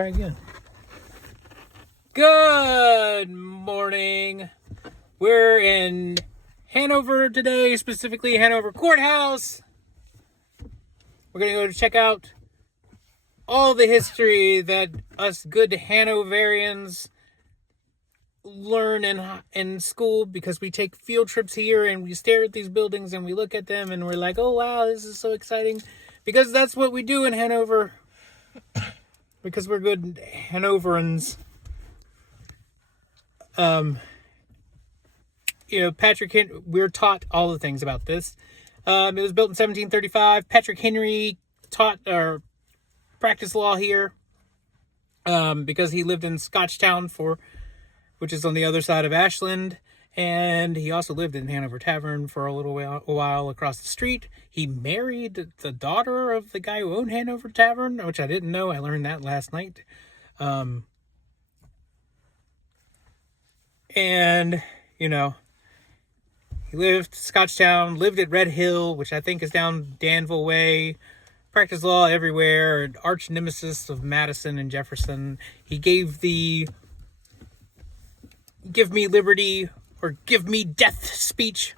try again. Good morning. We're in Hanover today, specifically Hanover Courthouse. We're going to go check out all the history that us good Hanoverians learn in school, because we take field trips here and we stare at these buildings and we look at them and we're like, oh wow, this is so exciting, because that's what we do in Hanover, because we're good Hanoverans. We're taught all the things about this. It was built in 1735. Patrick Henry taught or practiced law here because he lived in Scotchtown, which is on the other side of Ashland, and he also lived in Hanover Tavern for a while across the street. He married the daughter of the guy who owned Hanover Tavern, which I didn't know. I learned that last night. He lived Scotchtown, lived at Red Hill, which I think is down Danville Way, practiced law everywhere, an arch nemesis of Madison and Jefferson. He gave the "give me liberty" or "give me death" speech,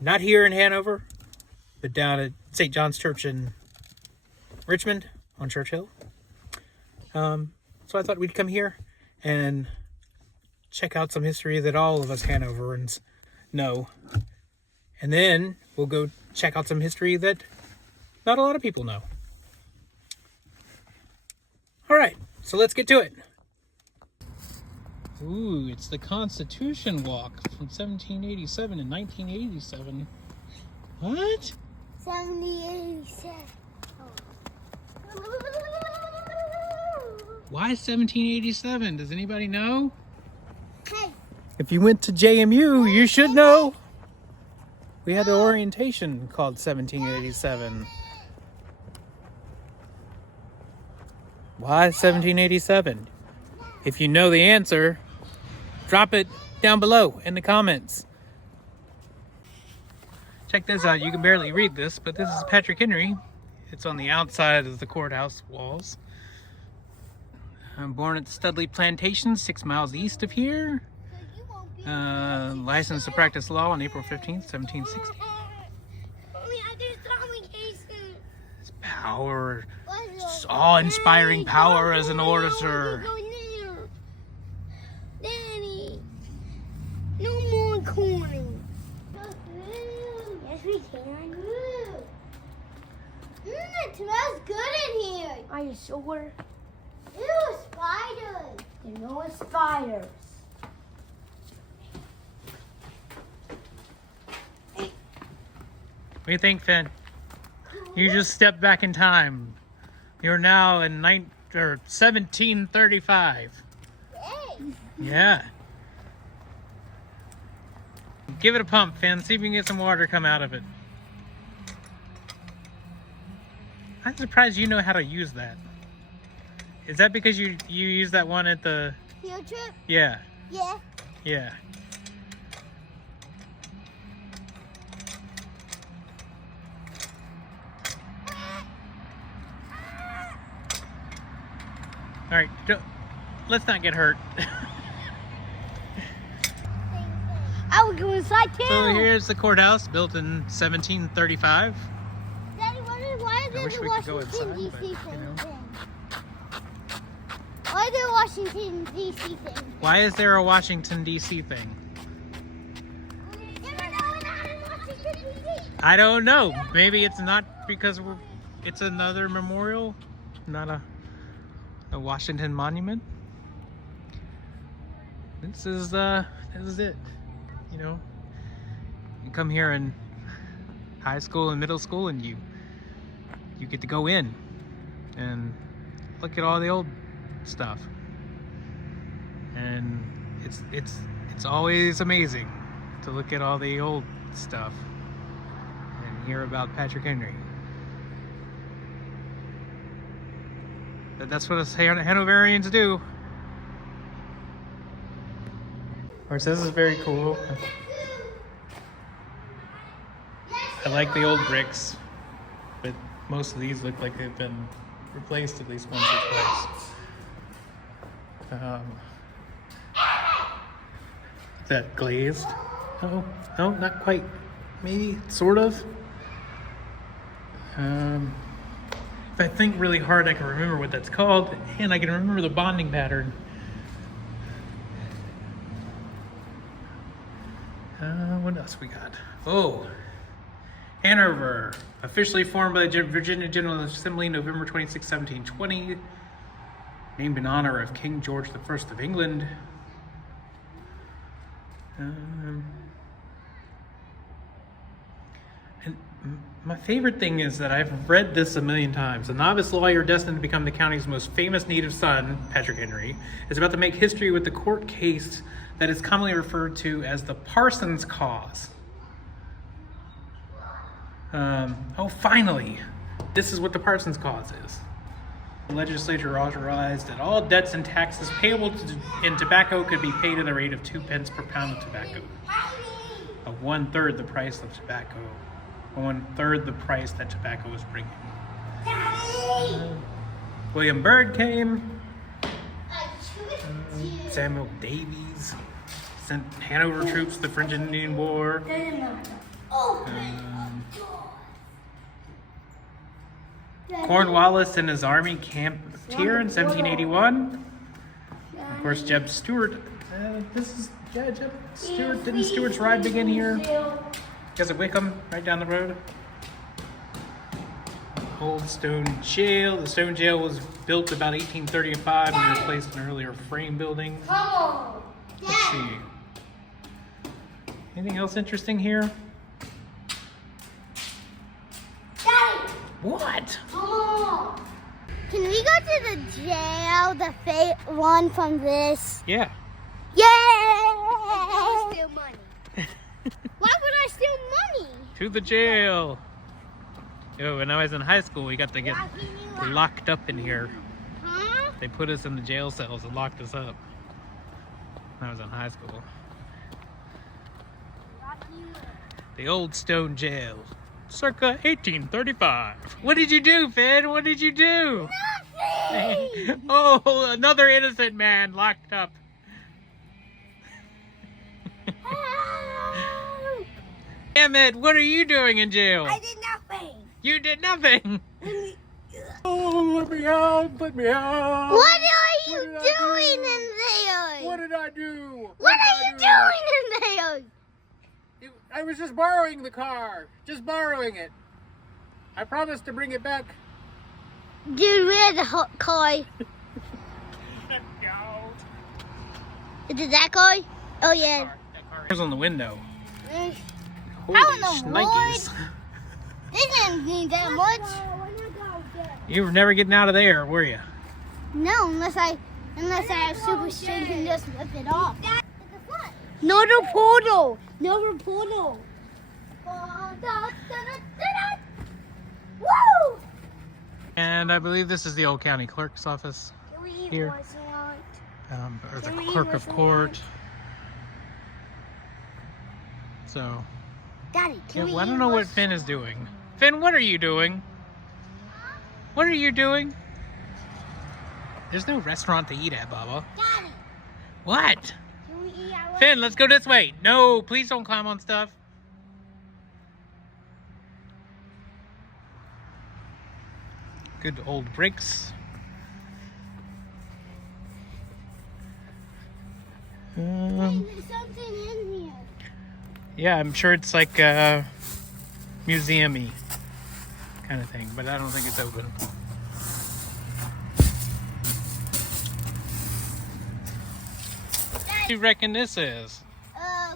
not here in Hanover, but down at St. John's Church in Richmond on Church Hill. So I thought we'd come here and check out some history that all of us Hanoverans know. And then we'll go check out some history that not a lot of people know. All right, so let's get to it. Ooh, it's the Constitution Walk from 1787 and 1987. What? 1787. Why 1787? Does anybody know? Hey. If you went to JMU, you should know. We had an orientation called 1787. Why 1787? If you know the answer, drop it down below in the comments. Check this out. You can barely read this, but this is Patrick Henry. It's on the outside of the courthouse walls. I'm born at the Studley Plantation, 6 miles east of here. Licensed to practice law on April 15th, 1760. His power, awe-inspiring power as an orator. Daddy, no more corn. Yes, we can. It smells good in here. Are you sure? Ew, spiders. There are no spiders. What do you think, Finn? You just stepped back in time. You're now in 1735. Hey. Yeah. Give it a pump, Finn. See if you can get some water come out of it. I'm surprised you know how to use that. Is that because you used that one at the Field trip? Yeah. Yeah. Yeah. All right, let's not get hurt. I will go inside too. So here's the courthouse, built in 1735. Daddy, why is I wish there we a could go Washington inside, but, D.C. you thing? know. Why is there a Washington D.C. thing? Why is there a Washington, D.C. thing? I don't know. Maybe it's not because it's another memorial, not a Washington monument. This is it. You know, you come here in high school and middle school, and you get to go in and look at all the old stuff, and it's always amazing to look at all the old stuff and hear about Patrick Henry. That's what us Hanoverians do. Of course, this is very cool. I like the old bricks, but most of these look like they've been replaced at least once or twice. Is that glazed? Oh, no, not quite. Maybe, sort of. If I think really hard, I can remember what that's called, and I can remember the bonding pattern. What else we got? Oh, Hanover, officially formed by the Virginia General Assembly, November 26, 1720. Named in honor of King George I of England. And my favorite thing is that I've read this a million times. A novice lawyer destined to become the county's most famous native son, Patrick Henry, is about to make history with the court case that is commonly referred to as the Parsons Cause. Oh, finally! This is what the Parsons Cause is. The legislature authorized that all debts and taxes payable in tobacco could be paid at the rate of 2 pence per pound of tobacco. Of 1/3 the price of tobacco. 1/3 the price that tobacco was bringing. William Byrd came. Samuel Davies sent Hanover troops to the French Indian War. Cornwallis and his army camped here in 1781. Of course, Jeb Stuart. Jeb Stuart. Didn't Stuart's ride begin here? Because of Wickham, right down the road. Old stone jail. The stone jail was built about 1835 and replaced an earlier frame building. Let's see. Anything else interesting here? What? Can we go to the jail, the one from this? Yeah. Yeah! Steal money. Why would I steal money? To the jail. Yo, when I was in high school, we got to get locked up in here. Huh? They put us in the jail cells and locked us up when I was in high school. The old stone jail. Circa 1835. What did you do, Finn? What did you do? Nothing! Oh, another innocent man locked up. Help! Damn it, what are you doing in jail? I did nothing. You did nothing. Oh, let me out, let me out. What are you doing in there? What did I do? What are you doing in there? I was just borrowing the car. Just borrowing it. I promised to bring it back. Dude, where's the hot car? Is it that car? Oh, yeah. That car is on the window. How Holy in the shnikes. This didn't need that much. You were never getting out of there, were you? No, unless I have super strength and just rip it off. Another portal. Another portal. Woo! And I believe this is the old county clerk's office here. Or the clerk of court. So, Daddy, yeah, well, I don't know what Finn is doing. Finn, what are you doing? What are you doing? There's no restaurant to eat at, Baba. Daddy, What? can we eat at Finn, let's go this way. No, please don't climb on stuff. Good old bricks. There's something in here. Yeah, I'm sure it's like museum-y kind of thing, but I don't think it's open. What do you reckon this is?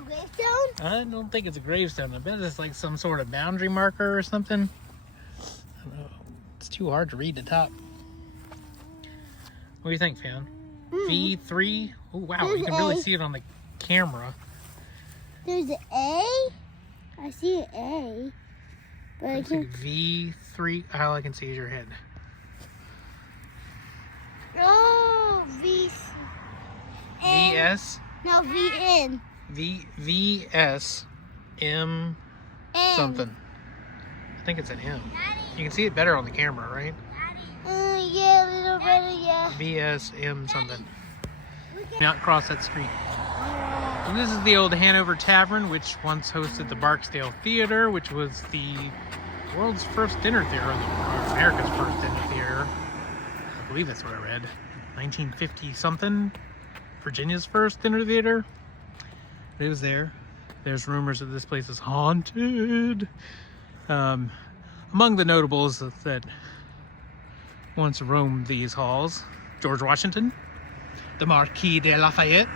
Gravestone? I don't think it's a gravestone. I bet it's like some sort of boundary marker or something. I don't know. It's too hard to read the top. What do you think, Fionn? V3? Oh, wow. There's You can really A. see it on the camera. There's an A. I see an A. But I Looks can't. like V3. All I can see is your head. Oh, V. VS? No, VN. VS M N. something. I think it's an M. You can see it better on the camera, right? Yeah, a little bit, yeah. BSM something. Not cross that street. And this is the old Hanover Tavern, which once hosted the Barksdale Theater, which was the world's first dinner theater, or America's first dinner theater. I believe that's what I read. 1950 something. Virginia's first dinner theater. It was there. There's rumors that this place is haunted. Among the notables that once roamed these halls: George Washington, the Marquis de Lafayette,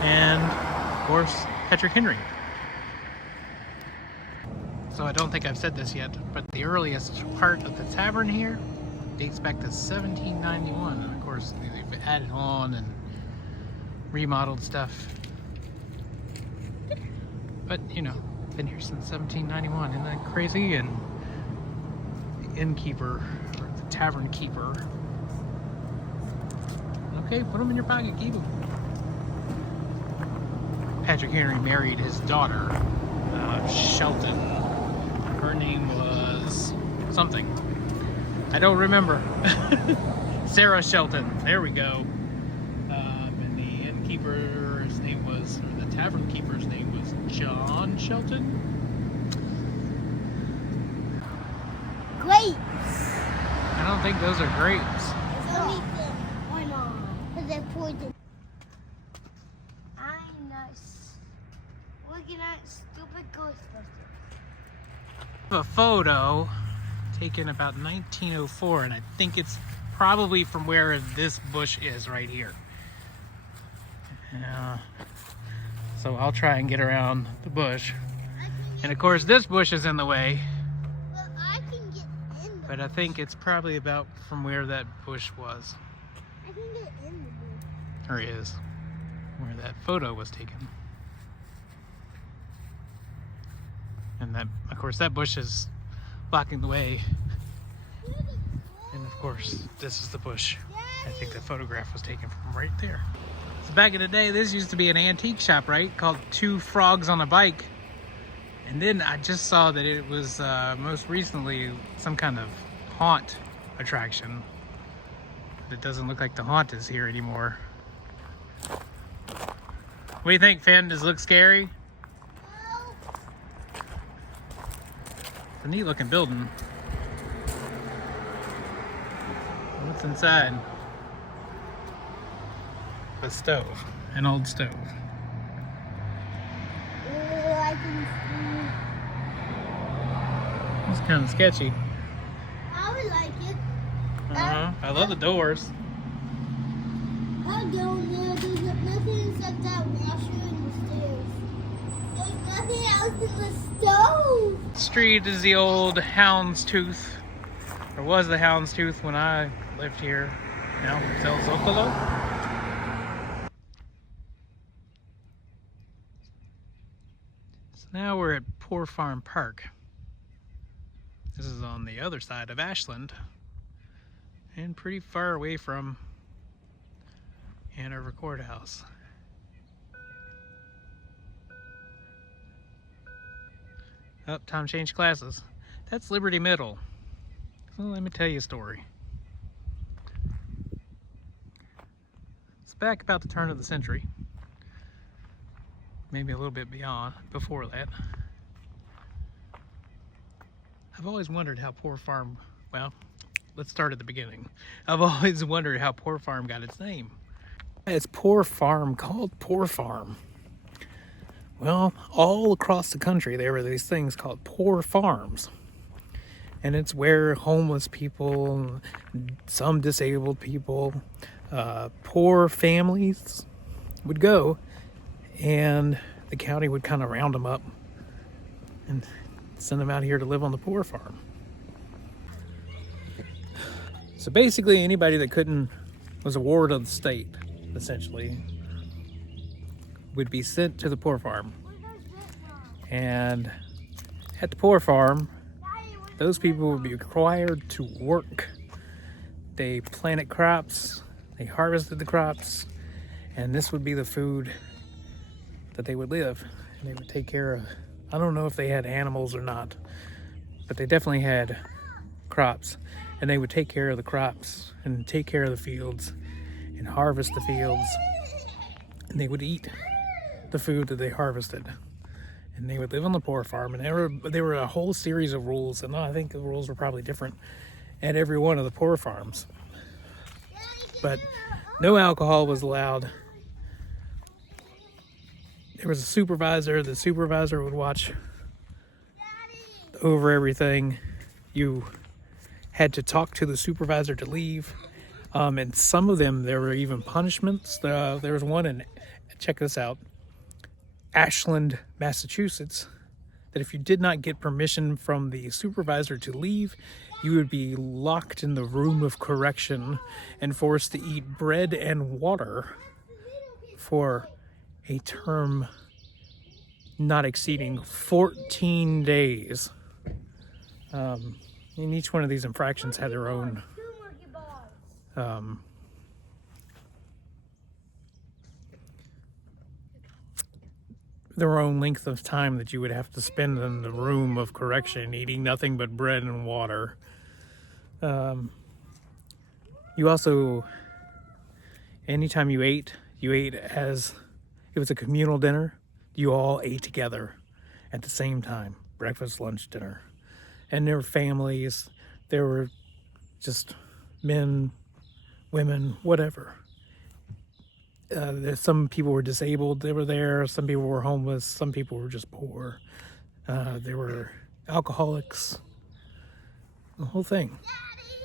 and of course Patrick Henry. So I don't think I've said this yet, but the earliest part of the tavern here dates back to 1791. And of course they've added on and remodeled stuff. But you know, been here since 1791. Isn't that crazy? And the innkeeper, or the tavern keeper. Okay, put them in your pocket, keep them. Patrick Henry married his daughter, Shelton. Her name was something. I don't remember. Sarah Shelton. There we go. And the innkeeper's name was, or the tavern keeper's name was John Shelton. Grapes. I don't think those are grapes. Why not? Because they're poison. I'm not looking at stupid Ghostbusters. A photo taken about 1904, and I think it's probably from where this bush is right here. So I'll try and get around the bush. And of course this bush is in the way, Well, I can get in the but I think it's probably about from where that bush was, I can get in the bush. or is, where that photo was taken. And that, of course, that bush is blocking the way. And of course, this is the bush. I think the photograph was taken from right there. So back in the day, this used to be an antique shop, right? Called Two Frogs on a Bike. And then I just saw that it was most recently some kind of haunt attraction. It doesn't look like the haunt is here anymore. What do you think, Finn? Does it look scary? It's a neat looking building. What's inside? A stove. An old stove. I can see. It's kind of sketchy. I would like it. I love the doors. I'll go in there. There's nothing except that washer and the stairs. There's nothing else in the stove. Street is the old Houndstooth. Or was the Houndstooth when I lived here. Now it's El Zocalo. So now we're at Poor Farm Park. This is on the other side of Ashland and pretty far away from Hanover Courthouse. Oh, time to change classes. That's Liberty Middle. So let me tell you a story. It's back about the turn of the century. Maybe a little bit before that. I've always wondered how Poor Farm, well, let's start at the beginning. I've always wondered how Poor Farm got its name. It's Poor Farm called Poor Farm. Well, all across the country there were these things called poor farms. And it's where homeless people, some disabled people, poor families would go, and the county would kind of round them up and send them out here to live on the poor farm. So basically anybody that was a ward of the state, essentially, would be sent to the poor farm. And at the poor farm, those people would be required to work. They planted crops, they harvested the crops, and this would be the food that they would live. And they would take care of, I don't know if they had animals or not, but they definitely had crops. and they would take care of the crops and take care of the fields and harvest the fields, and they would eat the food that they harvested, and they would live on the poor farm. And there were a whole series of rules, and I think the rules were probably different at every one of the poor farms, but no alcohol was allowed. There was a supervisor. The supervisor would watch over everything. You had to talk to the supervisor to leave. And some of them, there were even punishments. There was one in, check this out, Ashland, Massachusetts, that if you did not get permission from the supervisor to leave, you would be locked in the room of correction and forced to eat bread and water for a term not exceeding 14 days. And each one of these infractions had their own length of time that you would have to spend in the room of correction, eating nothing but bread and water. You also, anytime you ate as it was a communal dinner. You all ate together at the same time, breakfast, lunch, dinner. And there were families, there were just men, women, whatever. Some people were disabled, they were there. Some people were homeless, some people were just poor. There were alcoholics, the whole thing.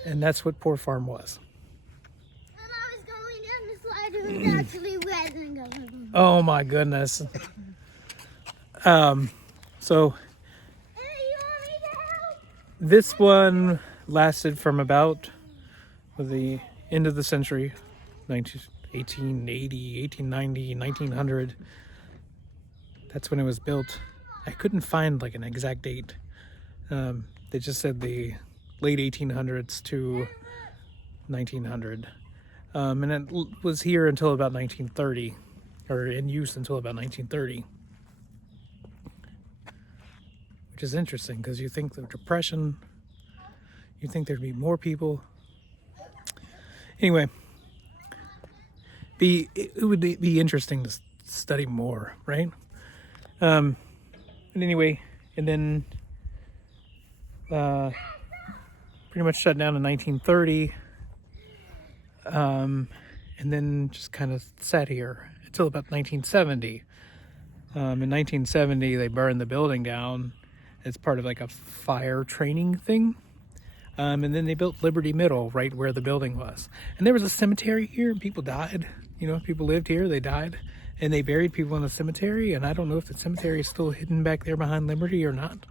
And that's what Poor Farm was. When I was going down the slide, it was actually wet and going. Oh my goodness. So this one lasted from about the end of the century, 1880, 1890, 1900. That's when it was built. I couldn't find like an exact date. They just said the late 1800s to 1900. And it was here until about 1930, or in use until about 1930. Which is interesting because you think the Depression, you think there'd be more people. Anyway, it would be interesting to study more, right? And anyway, and then pretty much shut down in 1930, and then just kind of sat here until about 1970. In 1970, they burned the building down as part of like a fire training thing. And then they built Liberty Middle right where the building was. And there was a cemetery here and people died. You know, people lived here, they died. And they buried people in the cemetery. And I don't know if the cemetery is still hidden back there behind Liberty or not.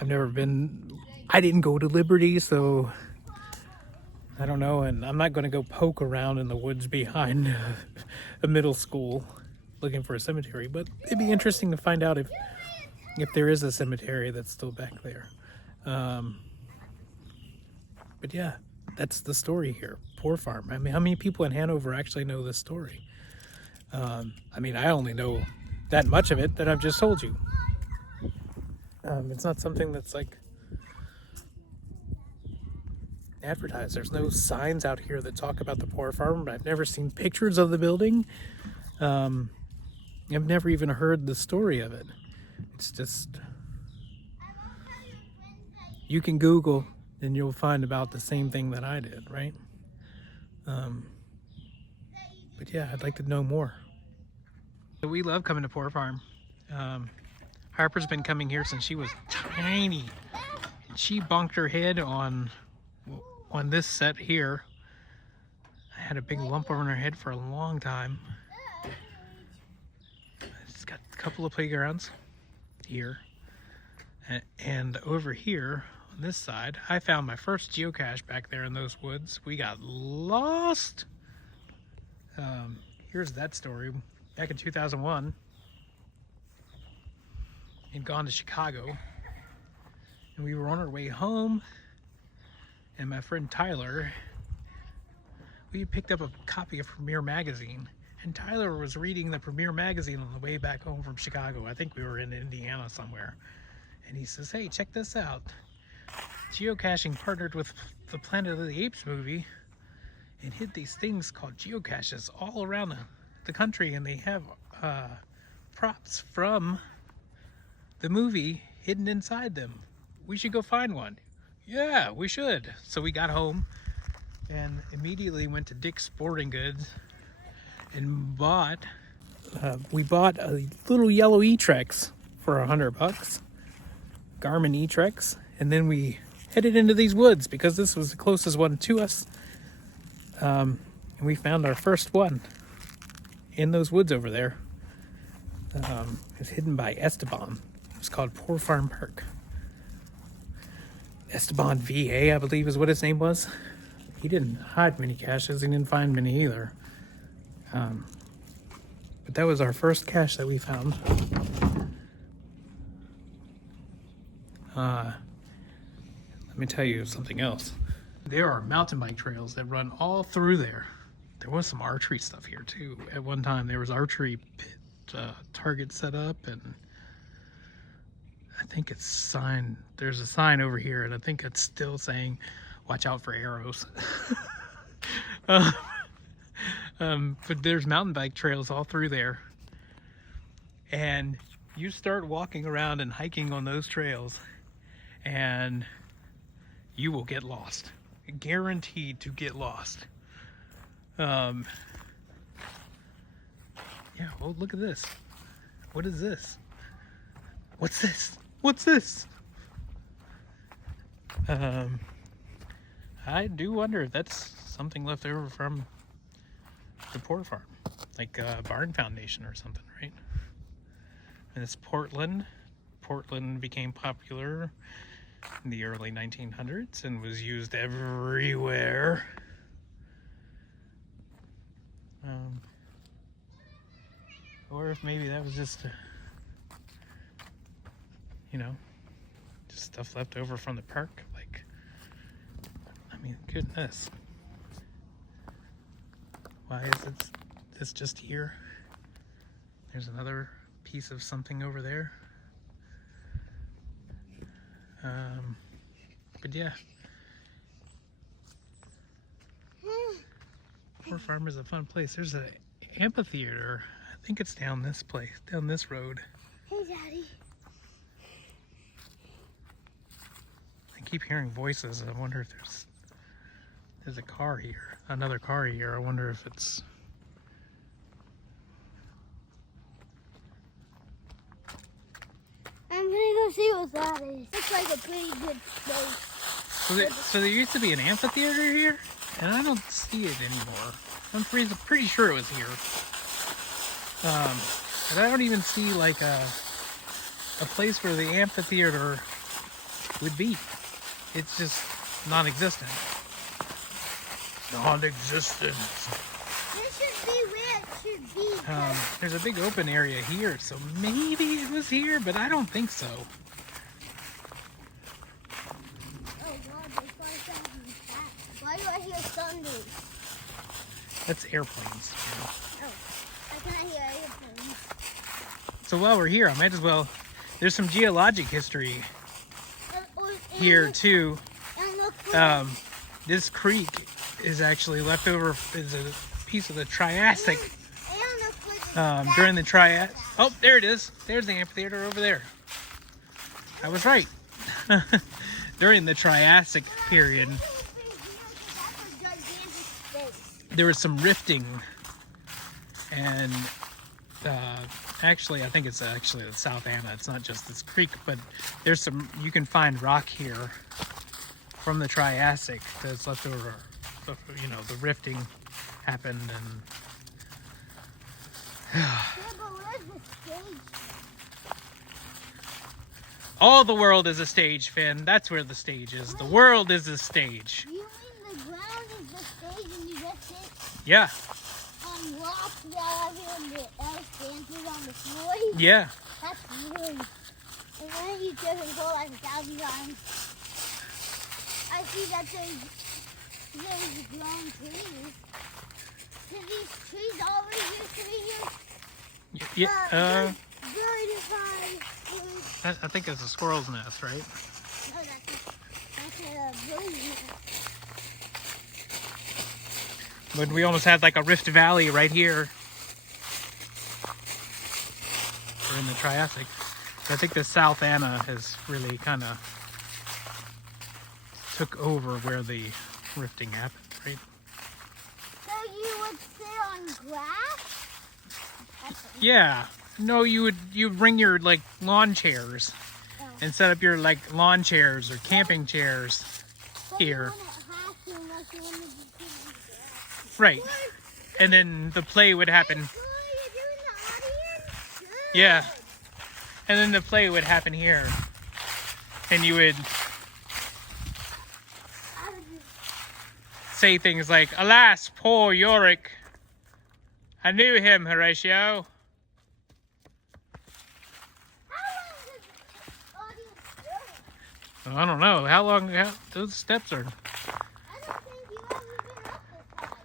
I didn't go to Liberty, so I don't know. And I'm not going to go poke around in the woods behind a middle school looking for a cemetery. But it'd be interesting to find out if there is a cemetery that's still back there. But yeah, that's the story here. Poor Farm. I mean, how many people in Hanover actually know this story? I mean, I only know that much of it that I've just told you. It's not something that's like advertised. There's no signs out here that talk about the Poor Farm. I've never seen pictures of the building. I've never even heard the story of it. It's just, you can Google and you'll find about the same thing that I did, right? But yeah, I'd like to know more. We love coming to Poor Farm. Harper's been coming here since she was tiny. And she bonked her head on this set here. I had a big lump over her head for a long time. It's got a couple of playgrounds here. And over here, on this side, I found my first geocache back there in those woods. We got lost. Here's that story. Back in 2001, and gone to Chicago, and we were on our way home, and my friend Tyler, we picked up a copy of Premiere Magazine, and Tyler was reading the Premiere Magazine on the way back home from Chicago. I think we were in Indiana somewhere, and he says, "Hey, check this out." geocaching partnered with the Planet of the Apes movie and hid these things called geocaches all around the country, and they have props from the movie hidden inside them. We should go find one. Yeah, we should. So we got home and immediately went to Dick's Sporting Goods and bought we bought a little yellow E-Trex for $100, Garmin E-Trex, and then we headed into these woods because this was the closest one to us, and we found our first one in those woods over there. It's hidden by Esteban. It's called Poor Farm Park. Esteban VA, I believe, is what his name was. He didn't hide many caches. He didn't find many either. But that was our first cache that we found. Let me tell you something else. There are mountain bike trails that run all through there. There was some archery stuff here too. At one time there was archery pit target set up, and I think it's signed. There's a sign over here, and I think it's still saying, "Watch out for arrows." But there's mountain bike trails all through there, and you start walking around and hiking on those trails, and you will get lost. Guaranteed to get lost. Yeah. Well, look at this. What is this? What's this? What's this? I do wonder if that's something left over from the Poor Farm, like a barn foundation or something, right? And it's Portland. Portland became popular in the early 1900s and was used everywhere. Or if maybe that was just just stuff left over from the park. Like, I mean, goodness. Why is this just here? There's another piece of something over there. But yeah. Poor Farm is a fun place. There's an amphitheater. I think it's down this place, down this road. Hey, Daddy. I keep hearing voices. I wonder if there's a car here, another car here. I wonder if it's... I'm gonna go see what that is. Looks like a pretty good place. So there used to be an amphitheater here, and I don't see it anymore. I'm pretty sure it was here. But I don't even see like a place where the amphitheater would be. It's just non-existent. Non-existent. This should be where it should be. There's a big open area here, so maybe it was here, but I don't think so. Oh God, there's something back. Why do I hear thunder? That's airplanes. Oh, I cannot hear airplanes. So while we're here, I might as well... There's some geologic history here too. This creek is actually left over as a piece of the Triassic. During the Triassic. Oh, there it is. There's the amphitheater over there. I was right. During the Triassic period, there was some rifting, and actually, I think it's actually the South Anna. It's not just this creek, but there's some. You can find rock here from the Triassic that's left over. You know, the rifting happened, and all the world is a stage, Finn. That's where the stage is. The world is a stage. You mean the ground is the stage and you just sit Yeah. on rocks while everyone else dances on the floor? Yeah. That's weird. And then you trip and go like 1,000 times. I see that there's grown trees. Did these trees always used to be here? Yeah. Good if I I think it's a squirrel's nest, right? No, that's But we almost had like a Rift Valley right here. We're in the Triassic. I think the South Anna has really kind of took over where the rifting happened, right? So you would sit on grass? Yeah. No, you bring your like lawn chairs and set up your like lawn chairs or camping chairs here. Right. And then the play would happen. Yeah. And then the play would happen here. And you would say things like, "Alas, poor Yorick. I knew him, Horatio." I don't know. How long those steps are. I don't think you ever been up this high.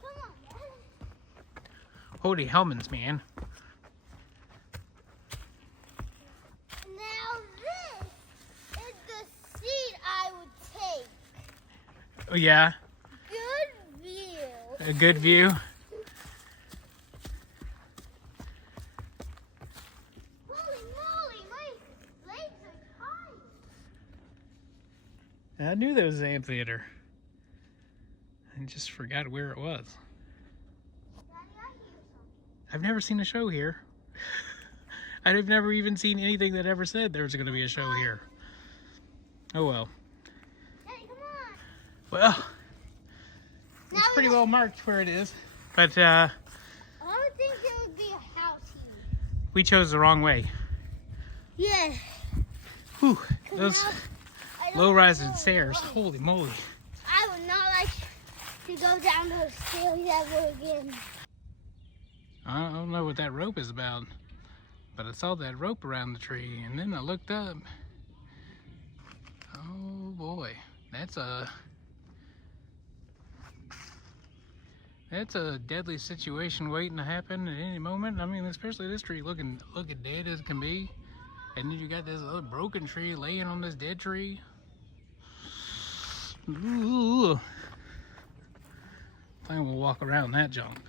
Come on, Dad. Holy Hellmans, man. Now this is the seat I would take. Oh, yeah? Good view. A good view. Holy moly, my legs are tired. I knew there was an amphitheater. I just forgot where it was. Daddy, I hear something. I've never seen a show here. I've never even seen anything that ever said there was going to be a show here. Oh well. Daddy, come on. Well, Now it's pretty well marked where it is. But I would think there would be a house here. we chose the wrong way. Yeah. Whew, those low-rising know. stairs. Holy moly. I would not like to go down those stairs ever again. I don't know what that rope is about. But I saw that rope around the tree, and then I looked up. Oh boy, that's a deadly situation waiting to happen at any moment. I mean, especially this tree looking dead as can be, and then you got this other broken tree laying on this dead tree. Ooh. I think we'll walk around that junk.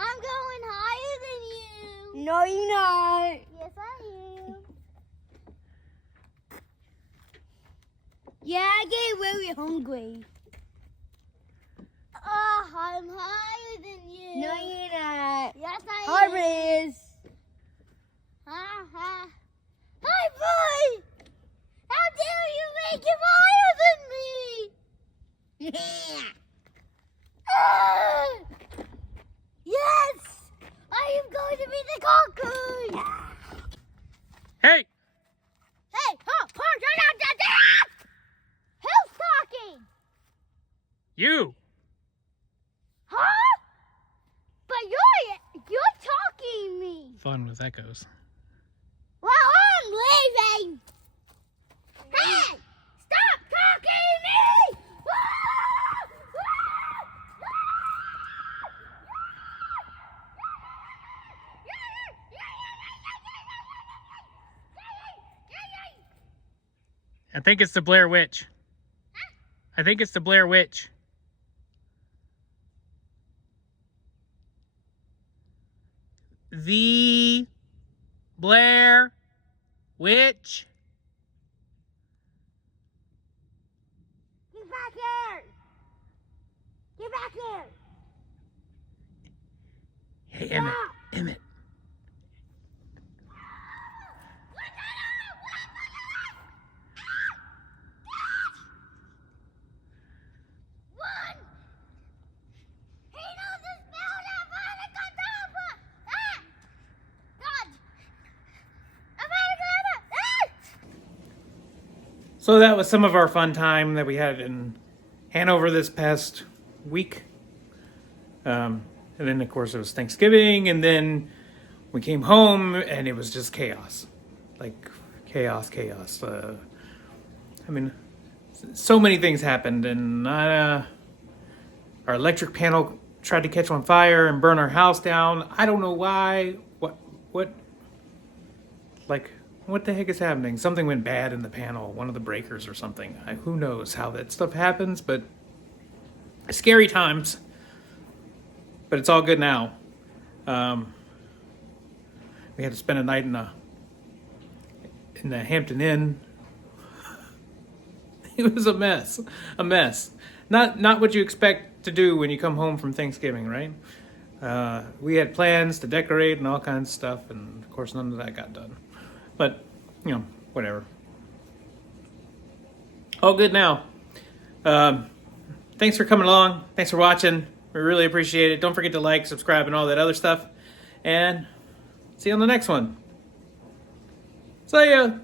I'm going higher than you. No, you're not. Yes, I am. Yeah, I get very hungry. I'm higher than you. No, you're not. Yes, I am. Harvest. Ha ha. Hi, boy. How dare you make him higher than me? Yes! I am going to be the conqueror! Hey! Hey! Park! Right out there! Who's talking? You! Huh? But you're talking me! Fun with echoes. Well, I'm leaving! Hey! Stop talking to me! I think it's the Blair Witch. I think it's the Blair Witch. The Blair Witch. Get back here! Get back here! Hey, Emmett. Emmett. Run! He knows the spell that Abracadabra! Ah! God! Abracadabra! Ah! So that was some of our fun time that we had in Hanover this past week. And then, of course, it was Thanksgiving, and then we came home, and it was just chaos. Like, chaos. I mean, so many things happened, and our electric panel tried to catch on fire and burn our house down. I don't know why. What the heck is happening? Something went bad in the panel, one of the breakers or something. Who knows how that stuff happens, but scary times. But it's all good now. We had to spend a night in the Hampton Inn. It was a mess. Not what you expect to do when you come home from Thanksgiving, right? We had plans to decorate and all kinds of stuff, and of course none of that got done. But, whatever. All good now. Thanks for coming along. Thanks for watching. We really appreciate it. Don't forget to like, subscribe, and all that other stuff. And see you on the next one. See ya.